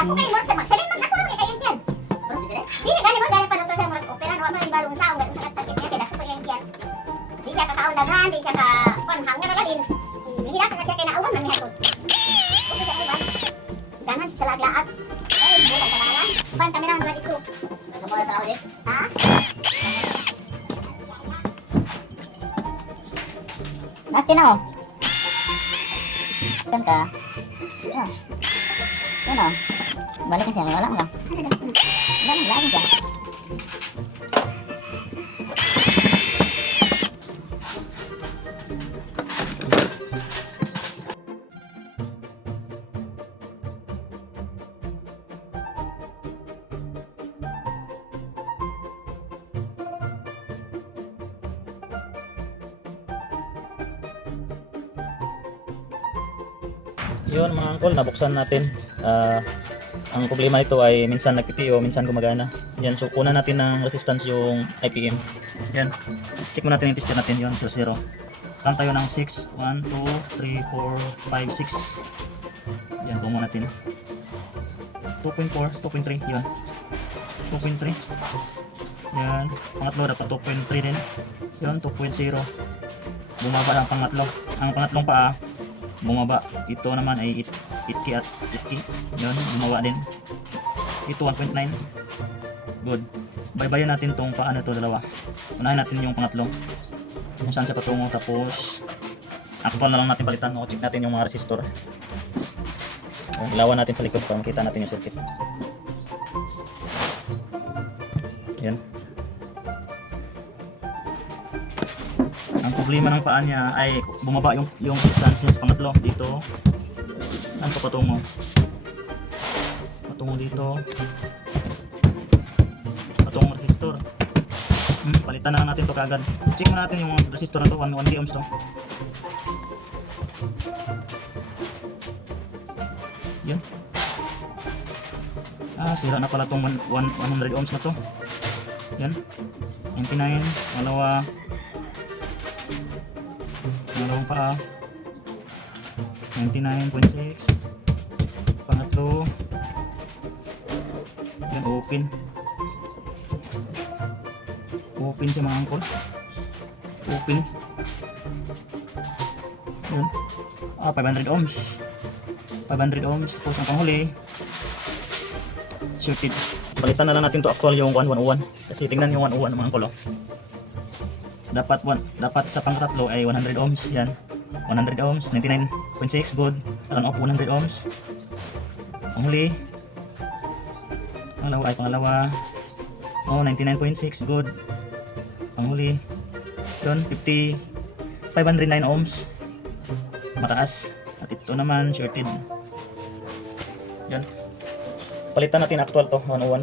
Dako kay mo sa magsalin man ako ra kay kayo yan. Dili gani mo gani pa doktor sa murag opera no man balong sa unsa sa sakit niya kay dako kay yan. Di siya ka kaon daghan, di siya ka kon hangga na lalin. Hila ka siya kay nauban man hapon. Okay sa uban. Danan sa laglaat. Ay, bulan sa langan. Ban kami naman dito. Ano mo sa ako ha? Nasti na oh. Kan ka. Ah. Ano? Balik ka siya, wala mo lang. Wala siya. Yun mga angkol, nabuksan natin. Ang problema nito ay minsan nagpipio, minsan gumagana. Yan, so kunan natin ng resistance yung IPM. Yan, check mo natin yung tester natin yun, so 0. Kan tayo ng 6, 1, 2, 3, 4, 5, 6. Yan, bumo natin. 2.4, 2.3, yun. 2.3. Yan, pangatlo dapat 2.3 din. Yun, 2.0. Bumaba lang pangatlo. Ang pangatlong paa, bumaba. Ito naman ay itki at itki. Yun, bumaba din. Ito 1.9. Good. Baybayan natin tong paa na to dalawa. Unahin natin yung pangatlo. Kung saan siya patungo. Tapos actual na lang natin palitan. O, check natin yung mga resistor. O, ilawan natin sa likod para makita natin yung circuit. Yan. Ang problema ng paa niya ay bumaba yung resistance niya sa pangatlo dito. Saan pa patungo? Patungo dito. Patungong resistor. Palitan na lang natin to kagad. Check mo natin yung resistor na to, 1 ohms to. Yun. Sira na pala tong 100 ohms na to. Yan. 99, dalawa. Dalawang paa. 99.6. Pangatlo. Yan, open. Open siya mga angkol. Open. Yan. 500 ohms. 500 ohms. Tapos ang panghuli, shorted. Palitan na lang natin to actual yung 101. Kasi tingnan yung 101 mga angkol. Dapat sa pangtatlo ay 100 ohms. Yan. 100 ohms, 99.6, good. Turn off 100 ohms. Panghuli. Pangalawa. 99.6, good. Panghuli. Yun, 509 ohms. Mataas. At ito naman, shorted. Yan. Palitan natin actual to, 101.